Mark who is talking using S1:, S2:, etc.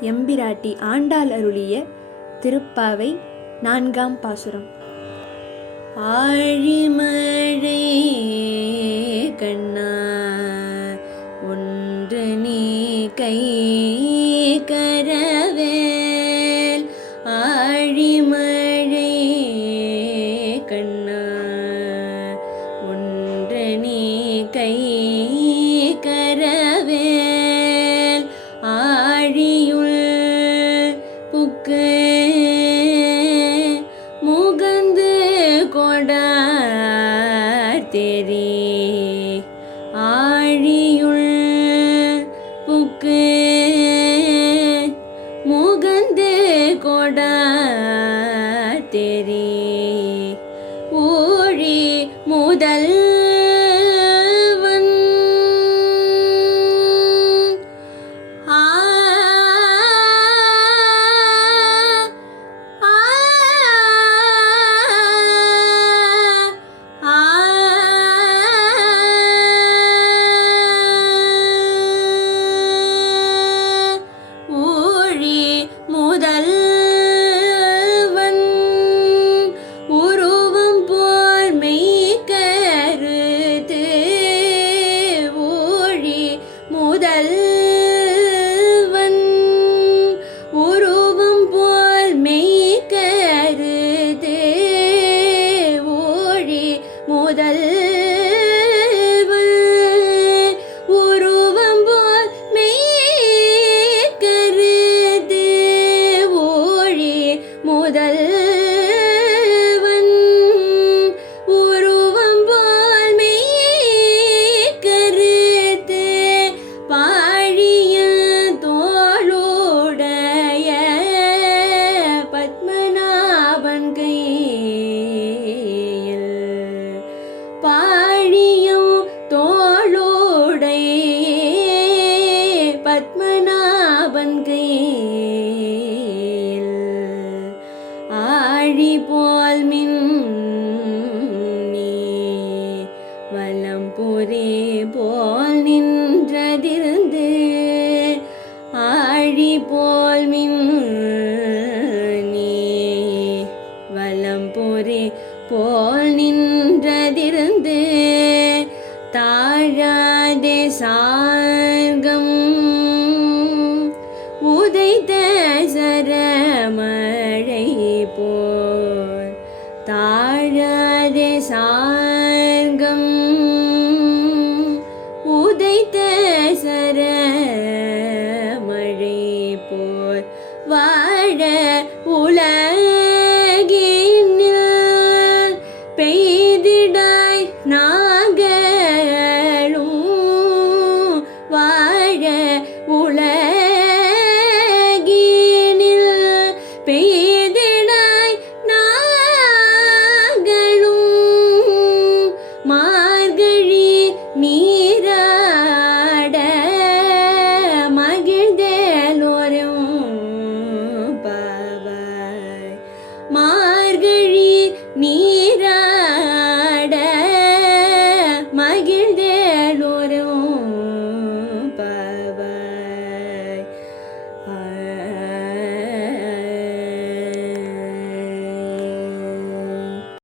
S1: எம்பிராட்டி ஆண்டாள் அருளிய திருப்பாவை நான்காம் பாசுரம். ஆழிமழை கண்ணா ஒன்று நீ கை கரவேல். ஆழிமழை கண்ணா kia முதல்வன் உருவம் போல் மெய்கருது ஊழி முதல்வன் உருவம் போல் வலம் போல் நின்றதிருந்து ஆழி போல் நீ வலம் புரி போல் நின்றதிருந்து தாழாதே சார்கம் வாழ உலகின் பெய்திடாய் நான்